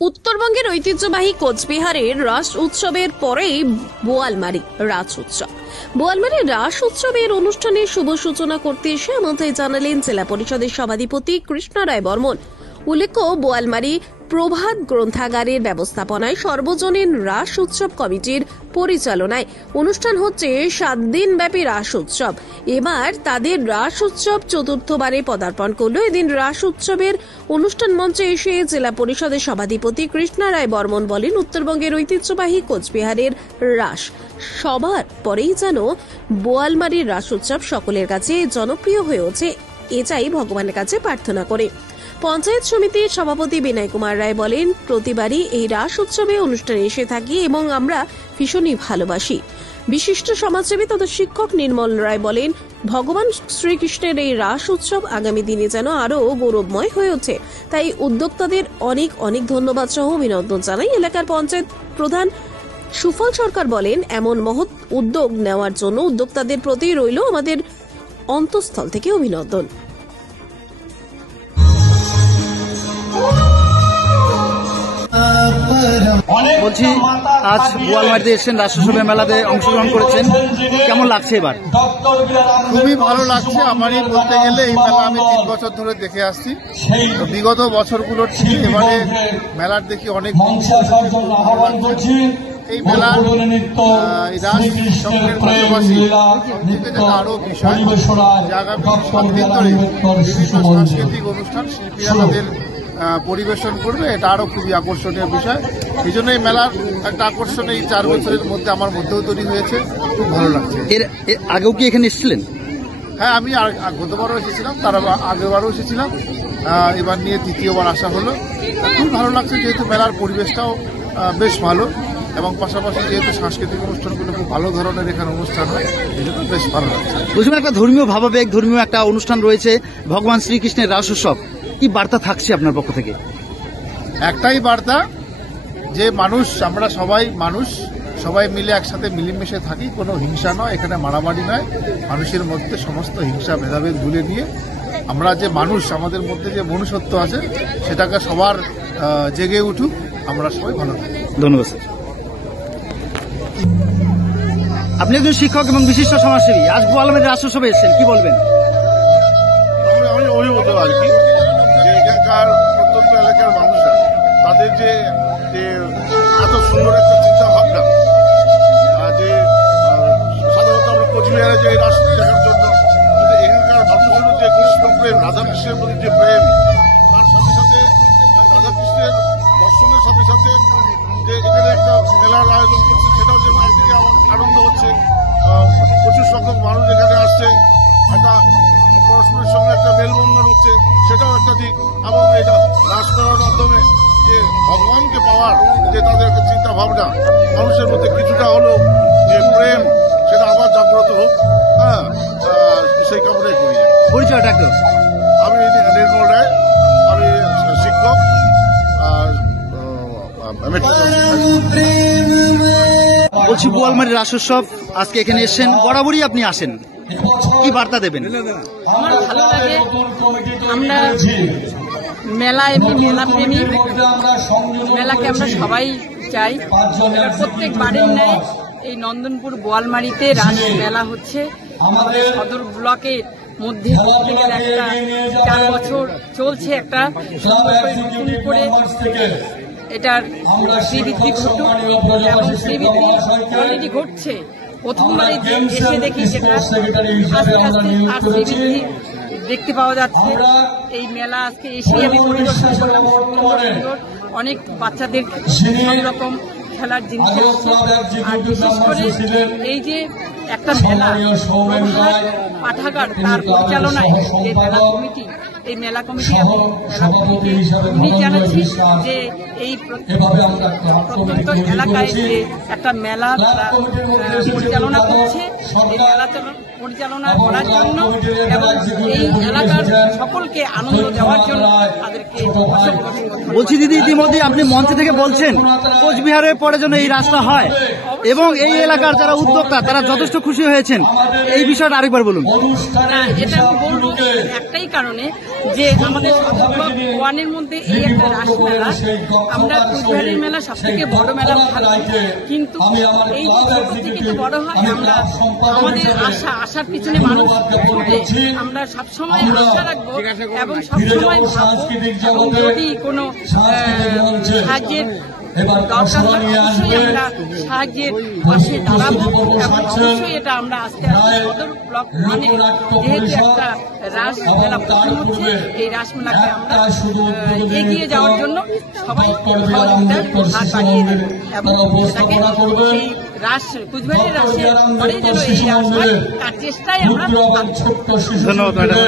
উত্তরবঙ্গের ঐতিহ্যবাহী কোচবিহারের রাস উৎসবের পরেই বোয়ালমারী রাস উৎসব। বোয়ালমারী রাস উৎসবের অনুষ্ঠানের শুভ সূচনা করতে এসে এমনটাই জানালেন জেলা পরিষদের সভাধিপতি কৃষ্ণ রায় বর্মন। উল্লেখ্য, বোয়ালমারী প্রভাত গ্রন্থাগারের ব্যবস্থাপনায় সর্বজনীন রাস উৎসব কমিটির পরিচালনায় অনুষ্ঠান হচ্ছে 7 দিন ব্যাপী রাস উৎসব। এবার তাদের রাস উৎসব চতুর্থবারে পদার্পণ করল। এদিন রাস উৎসবের অনুষ্ঠান মঞ্চে এসে জেলা পরিষদের সভাধিপতি কৃষ্ণ রায় বর্মন বলেন, উত্তরবঙ্গের ঐতিহ্যবাহী কোচবিহারের রাস সবার পরেই যেন বোয়ালমারীর রাস উৎসব সকলের কাছে জনপ্রিয় হয়ে ওঠে, এটাই ভগবানের কাছে প্রার্থনা করে। পঞ্চায়েত সমিতির সভাপতি বিনয় কুমার রায় বলেন, প্রতিবারই এই রাস উৎসবে অনুষ্ঠানে এসে থাকি এবং আমরা ভীষণই ভালোবাসি। বিশিষ্ট সমাজসেবী তথা শিক্ষক নির্মল রায় বলেন, ভগবান শ্রীকৃষ্ণের এই রাস উৎসব আগামী দিনে যেন আরো গৌরবময় হয়ে ওঠে, তাই উদ্যোক্তাদের অনেক অনেক ধন্যবাদ সহ অভিনন্দন জানাই। এলাকার পঞ্চায়েত প্রধান সুফল সরকার বলেন, এমন মহৎ উদ্যোগ নেওয়ার জন্য উদ্যোক্তাদের প্রতি রইল আমাদের অন্তঃস্থল থেকে অভিনন্দন। বলছি, আজ বোয়ালমারীতে এসেছেন, রাস উৎসবের মেলাতে অংশগ্রহণ করেছেন, কেমন লাগছে এবার? খুবই ভালো লাগছে। আমারই বলতে গেলে এই মেলা আমি 3 বছর ধরে দেখে আসছি। বিগত বছরগুলোর থেকে এবারে মেলার দেখি অনেক এই মেলা পাশাপাশি আরো বিষয় আগামী 7 দিন ধরে বিভিন্ন সাংস্কৃতিক অনুষ্ঠান শিল্পীরা তাদের পরিবেশন করবে, এটা আরো খুবই আকর্ষণীয় বিষয়। এই জন্য এই মেলার একটা আকর্ষণ এই 4 বছরের মধ্যে আমার মধ্যেও তৈরি হয়েছে, খুব ভালো লাগছে। এর আগেও কি এখানে এসেছিলেন? হ্যাঁ, আমি গতবারও এসেছিলাম, তার আগেরবারও এসেছিলাম, এবার নিয়ে 3য় আসা হলো। খুব ভালো লাগছে, যেহেতু মেলার পরিবেশটাও বেশ ভালো এবং পাশাপাশি যেহেতু সাংস্কৃতিক অনুষ্ঠানগুলো খুব ভালো ধরনের এখানে অনুষ্ঠান হয়, এই জন্য বেশ ভালো লাগছে। বলছিলাম, একটা ধর্মীয় ভাবাবেগ, ধর্মীয় একটা অনুষ্ঠান রয়েছে, ভগবান শ্রীকৃষ্ণের রাস উৎসব, কি বার্তা থাকছে আপনার পক্ষ থেকে? একটাই বার্তা, যে মানুষ, আমরা সবাই মানুষ, সবাই মিলে একসাথে মিলেমিশে থাকি, কোনো হিংসা নয়, এখানে মারামারি নয়। মানুষের মধ্যে সমস্ত হিংসা ভেদাভেদ ভুলে নিয়ে আমরা যে মানুষ, আমাদের মধ্যে যে মনুষ্যত্ব আছে সেটাকে সবার জেগে উঠুক, আমরা সবাই ভালো থাকি। ধন্যবাদ স্যার। আপনি একজন শিক্ষক এবং বিশিষ্ট সমাজসেবী, আজ বোয়ালমারী রাস উৎসবে এসেছেন, কি বলবেন? আমি অভিভূত আর কি, যে এখানকার প্রত্যন্ত এলাকার মানুষরা তাদের যে এত সুন্দর একটা চিন্তা ভাবনা, যে সাধারণত আমরা কোচবিহারে যে রাস দেখার জন্য, এখানকার মানুষেরও যে কৃষ্ণ প্রেম, রাধা কৃষ্ণের প্রতি যে প্রেম, তার সাথে সাথে রাধা কৃষ্ণের দর্শনের সাথে সাথে যে এখানে একটা মেলার আয়োজন করছে, সেটাও যে একদিকে আমার আনন্দ হচ্ছে। প্রচুর সংখ্যক মানুষ এখানে আসছে, একটা পরস্পরের সঙ্গে একটা মেলবন্ধন হচ্ছে, সেটাও একটা দিক। এবং এটা রাস মেলার মাধ্যমে যে ভগবানকে পাওয়ার যে তাদের একটা চিন্তা ভাবনা, মানুষের মধ্যে কিছুটা হলেও যে প্রেম, সেটা আবার জাগ্রত হোক, হ্যাঁ, সেই কামনাই করি। পরিচয়টা একটু। আমি নির্মল রায়, আমি শিক্ষক। বলছি, বোয়ালমারী রাস উৎসব আজকে এখানে এসেছেন, বরাবরই আপনি আসেন, কি বার্তা দেবেন? আমার ভালো লাগে, আমরা মেলা এমনি মেলাপ্রেমী, মেলাকে আমরা সবাই চাই। প্রত্যেক বারের ন্যায় এই নন্দনপুর বোয়ালমারীতে রাস মেলা হচ্ছে। আমাদের সদর ব্লকের মধ্যে একটা 4 বছর চলছে, একটা নতুন করে এটার শ্রীবৃদ্ধি ঘটুক, এবং শ্রীবৃদ্ধি অলরেডি ঘটছে। প্রথমবারে এসে দেখি সেটা আস্তে আস্তে আর শ্রীবৃদ্ধি দেখতে পাওয়া যাচ্ছে। এই মেলা আজকে এসেই আমি পরিদর্শন করলাম, সুন্দর অনেক বাচ্চাদের সব রকম খেলার জিনিস আছে। আর বিশেষ করে এই যে একটা মেলা, পাঠাগার, তার পরিচালনায় এই মেলা কমিটি, আমি মেলা কমিটি জানাচ্ছি যে এই প্রত্যন্ত এলাকায় যে একটা মেলা পরিচালনা করছে, এই মেলা পরিচালনা করার জন্য এবং এই এলাকার সকলকে আনন্দ দেওয়ার জন্য তাদেরকে অসংখ্য ধন্যবাদ। বলছি দিদি, ইতিমধ্যে আপনি মঞ্চ থেকে বলছেন কোচবিহারের পরে যেন এই রাস্তা হয় এবং এই এলাকার যারা উদ্যোক্তা তারা যথেষ্ট খুশি হয়েছেন, এই বিষয়টা আরেকবার বলুন। না, এটা আমি বলবো একটাই কারণে যে আমাদের ব্লক ওয়ানের মধ্যে এই একটা রাসমেলা, আমরা কোচবিহারের মেলা সব থেকে বড় মেলা ভাবছি, কিন্তু এই যে ছোট থেকে যে বড় হয়, আমরা আমাদের আশার পিছনে মানুষ ছুটে, আমরা সবসময় আশা রাখবো এবং সবসময় ভাববো এবং যদি কোনো সাহায্যের দরকার হয় অবশ্যই আমরা সাহায্যের পাশে দাঁড়াবো এবং অবশ্যই এটা আমরা আস্তে আস্তে সদর ব্লক মানে যেহেতু একটা রাস মেলা প্রধান হচ্ছে, এই রাসমেলাকে আমরা এগিয়ে যাওয়ার জন্য সবাই সহযোগিতার হাত বাড়িয়ে দেব এবং সেটাকে সেই রাস কুচবিহারের রাসের পরে যেন এই রাস হয় তার চেষ্টায় আমরা ধন্যবাদ ম্যাডাম।